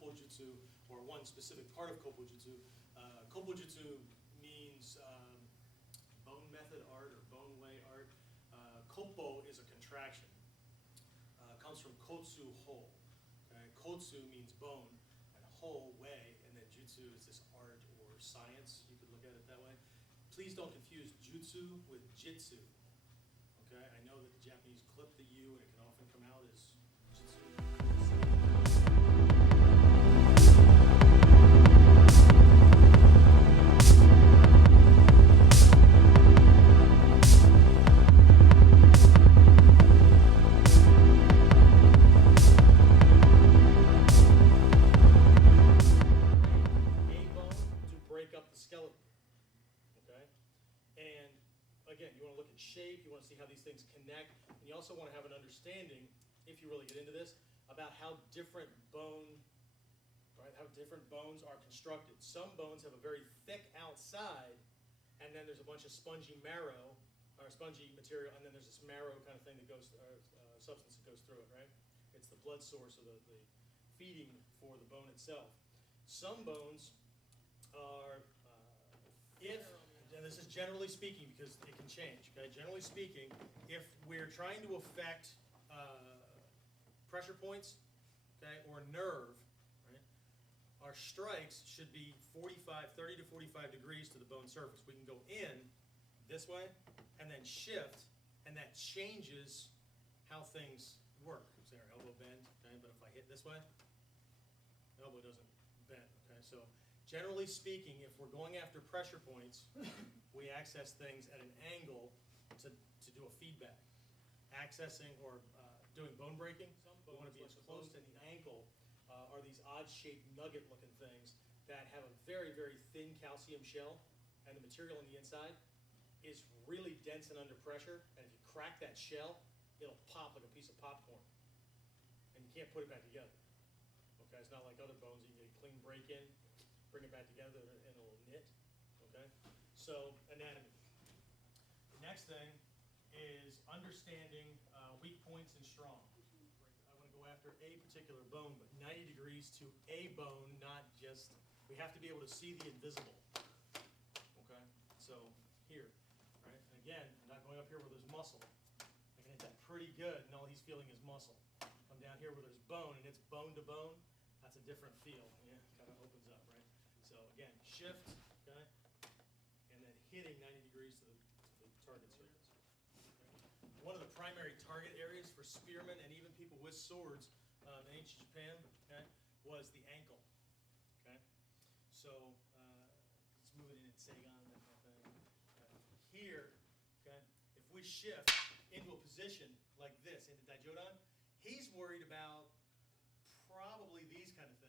Koppojutsu, or one specific part of Koppojutsu. Koppojutsu means bone method art or bone way art. Koppo is a contraction. Comes from kotsu, whole. Okay? Kotsu means bone, and whole, way, and then jutsu is this art or science. You could look at it that way. Please don't confuse jutsu with jitsu. Okay? I know that the Japanese clip the U, and it can often come out as jitsu. Skeletal, okay? And again, you want to look at shape, you want to see how these things connect, and you also want to have an understanding, if you really get into this, about how different bones are constructed. Some bones have a very thick outside, and then there's a bunch of spongy marrow, or spongy material, and then there's this marrow kind of thing that goes, substance that goes through it, right? It's the blood source, or the feeding for the bone itself. Some bones are and this is generally speaking because it can change, okay? Generally speaking, if we're trying to affect pressure points, okay, or nerve, right, our strikes should be 30 to 45 degrees to the bone surface. We can go in this way and then shift, and that changes how things work. See our elbow bend, okay? But if I hit this way, the elbow doesn't bend, okay? So generally speaking, if we're going after pressure points, we access things at an angle to do a feedback. Accessing or doing bone breaking, we want to be as close to the ankle, are these odd-shaped nugget-looking things that have a very, very thin calcium shell, and the material on the inside is really dense and under pressure, and if you crack that shell, it'll pop like a piece of popcorn, and you can't put it back together. Okay, it's not like other bones, you can get a clean break-in, bring it back together, and it'll knit, okay? So, anatomy. The next thing is understanding weak points and strong. I want to go after a particular bone, but 90 degrees to a bone, not just, we have to be able to see the invisible, okay? So, here, right? And again, I'm not going up here where there's muscle. I can hit that pretty good, and all he's feeling is muscle. Come down here where there's bone, and it's bone to bone, that's a different feel, yeah? Kind of opens up, right? So again, shift, okay, and then hitting 90 degrees to the target surface. Okay. One of the primary target areas for spearmen and even people with swords in ancient Japan, okay, was the ankle. Okay, so let's move it in Seigan, that kind of thing. Here, okay, if we shift into a position like this into Daijodan, he's worried about probably these kind of